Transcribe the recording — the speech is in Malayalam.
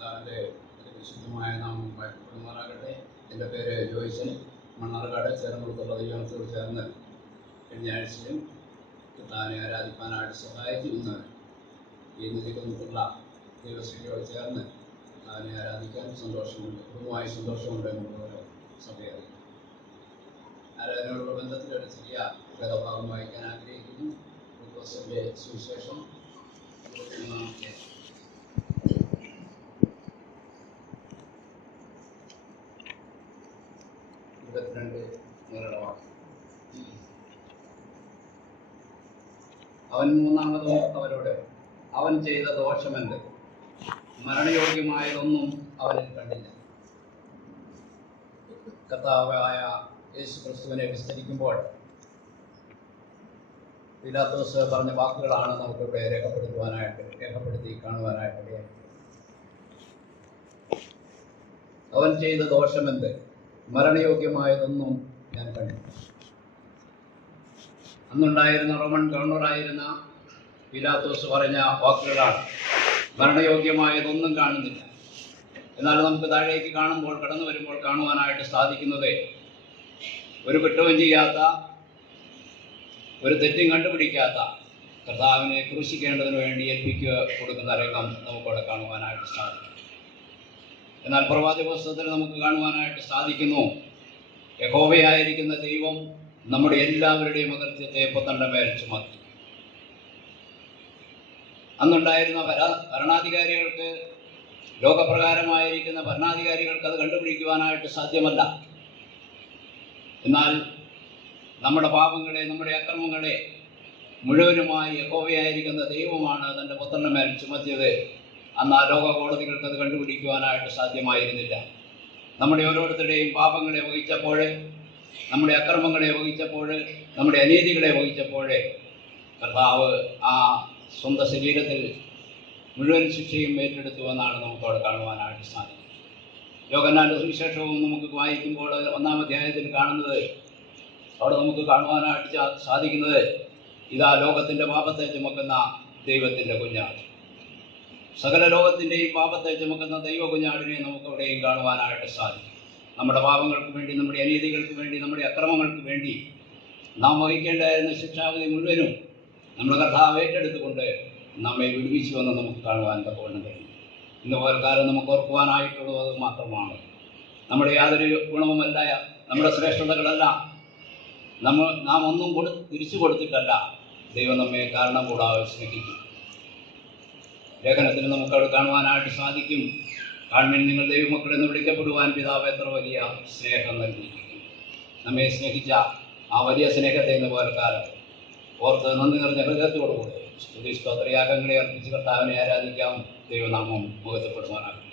കർത്താവിൻ്റെ വിശുദ്ധമായ നാമം വാഴ്ത്തപ്പെടുമാറാകട്ടെ. എൻ്റെ പേര് ജോയ്സൺ. മണ്ണാർക്കാട് ചേർന്നുകൊടുത്തുള്ള ദൈവത്തോട് ചേർന്ന് കഴിഞ്ഞ ആഴ്ചയും കർത്താവിനെ ആരാധിക്കാനായിട്ട് സഹായിച്ചിരുന്ന ഈ നിധിക്കുന്നുള്ള ദൈവസഭയോട് ചേർന്ന് കർത്താവിനെ ആരാധിക്കാൻ സന്തോഷമുണ്ട്, കുടുംബമായി സന്തോഷമുണ്ട് എന്നുള്ളവരെ സഭയെ അറിയിക്കും. ആരാധനയോടുള്ള ബന്ധത്തിൽ ഒരു ചെറിയ വേദഭാഗം വായിക്കാൻ ആഗ്രഹിക്കുന്നു. ക്രിസ്തുവിൻ്റെ സുവിശേഷം 22 അവൻ മൂന്നാമതോ അവരോട്, അവൻ ചെയ്ത ദോഷമെന്ത്? മരണയോഗ്യമായതൊന്നും അവനിൽ കണ്ടില്ല. കർത്താവായ യേശു ക്രിസ്തുവിനെ വിസ്തരിക്കുമ്പോൾ പീലാത്തോസ് പറഞ്ഞ വാക്കുകളാണ് നമുക്കിവിടെ രേഖപ്പെടുത്തി കാണുവാനായിട്ട്. അവൻ ചെയ്ത ദോഷമെന്ത്? മരണയോഗ്യമായതൊന്നും ഞാൻ കണ്ടില്ല. അന്നുണ്ടായിരുന്ന റോമൻ ഗവർണറായിരുന്ന പീലാത്തോസ് പറഞ്ഞ വാക്കുകളാണ്. മരണയോഗ്യമായതൊന്നും കാണുന്നില്ല. എന്നാൽ നമുക്ക് താഴേക്ക് കാണുമ്പോൾ, കടന്നു വരുമ്പോൾ കാണുവാനായിട്ട് സാധിക്കുന്നത്, ഒരു കുറ്റവും ചെയ്യാത്ത, ഒരു തെറ്റും കണ്ടുപിടിക്കാത്ത കർത്താവിനെ ക്രൂശിക്കേണ്ടതിന് വേണ്ടി ഏൽപ്പിക്കുക കൊടുക്കുന്ന രംഗം നമുക്കവിടെ കാണുവാനായിട്ട് സാധിക്കും. എന്നാൽ പ്രവാചക പുസ്തകത്തിൽ നമുക്ക് കാണുവാനായിട്ട് സാധിക്കുന്നു, യഹോവയായിരിക്കുന്ന ദൈവം നമ്മുടെ എല്ലാവരുടെയും അകൃത്യത്തെ പുത്തന്റെ മേൽ ചുമത്തി. അന്നുണ്ടായിരുന്ന ഭരണാധികാരികൾക്ക്, ലോകപ്രകാരമായിരിക്കുന്ന ഭരണാധികാരികൾക്ക് അത് കണ്ടുപിടിക്കുവാനായിട്ട് സാധ്യമല്ല. എന്നാൽ നമ്മുടെ പാപങ്ങളെ, നമ്മുടെ അക്രമങ്ങളെ മുഴുവനുമായി യഹോവയായിരിക്കുന്ന ദൈവമാണ് തൻ്റെ പുത്രന്റെ മേൽ ചുമത്തിയത്. അന്ന് ആ ലോക കോടതികൾക്ക് അത് കണ്ടുപിടിക്കുവാനായിട്ട് സാധ്യമായിരുന്നില്ല. നമ്മുടെ ഓരോരുത്തരുടെയും പാപങ്ങളെ വഹിച്ചപ്പോൾ, നമ്മുടെ അക്രമങ്ങളെ വഹിച്ചപ്പോൾ, നമ്മുടെ അനീതികളെ വഹിച്ചപ്പോൾ കർത്താവ് ആ സ്വന്തം ശരീരത്തിൽ മുഴുവൻ ശിക്ഷയും ഏറ്റെടുത്തു എന്നാണ് നമുക്കവിടെ കാണുവാനായിട്ട് സാധിക്കും. യോഹന്നാന്റെ സുവിശേഷവും നമുക്ക് വായിക്കുമ്പോൾ 1-ാം അധ്യായത്തിൽ കാണുന്നത്, അവിടെ നമുക്ക് കാണുവാനായിട്ട് സാധിക്കുന്നത്, ഇതാ ലോകത്തിൻ്റെ പാപത്തെ ചുമക്കുന്ന ദൈവത്തിൻ്റെ കുഞ്ഞാട്. സകല ലോകത്തിൻ്റെയും പാപത്തെ ചുമക്കുന്ന ദൈവ കുഞ്ഞാടിനെ നമുക്കവിടെയും കാണുവാനായിട്ട് സാധിക്കും. നമ്മുടെ പാപങ്ങൾക്ക് വേണ്ടി, നമ്മുടെ അനീതികൾക്ക് വേണ്ടി, നമ്മുടെ അക്രമങ്ങൾക്ക് വേണ്ടി നാം വഹിക്കേണ്ടായിരുന്ന ശിക്ഷാവിധി മുഴുവനും നമ്മുടെ കർത്താവ് ഏറ്റെടുത്തുകൊണ്ട് നമ്മെ വിടുവിച്ചുവെന്ന് നമുക്ക് കാണുവാൻ തക്കവണ്ണം കഴിയും. ഇന്ന് പോൽക്കാലം നമുക്ക് ഓർക്കുവാനായിട്ടുള്ളത് മാത്രമാണ്, നമ്മുടെ യാതൊരു ഗുണവുമല്ല, നമ്മുടെ ശ്രേഷ്ഠതകളല്ല, നാം ഒന്നും തിരിച്ചു കൊടുത്തിട്ടല്ല ദൈവം നമ്മെ കാരണം കൂടാതെ സ്നേഹിക്കും. ലേഖനത്തിന് നമുക്കവിടെ കാണുവാനായിട്ട് സാധിക്കും, കാൺമീൻ നിങ്ങൾ ദൈവമക്കളെന്ന് വിളിക്കപ്പെടുവാൻ പിതാവ് എത്ര വലിയ സ്നേഹം നൽകിയിരിക്കുന്നു. നമ്മെ സ്നേഹിച്ച ആ വലിയ സ്നേഹത്തെ ഇന്ന് പോൽക്കാലം ഓർത്ത് നന്ദി നിറഞ്ഞ ഹൃദയത്തോടുകൂടി സ്തുതി സ്തോത്രയാഗങ്ങളെ അർപ്പിച്ച് കർത്താവിനെ ആരാധിക്കാം. ദൈവനാമം മുഖത്തപ്പെടുവാനാകും.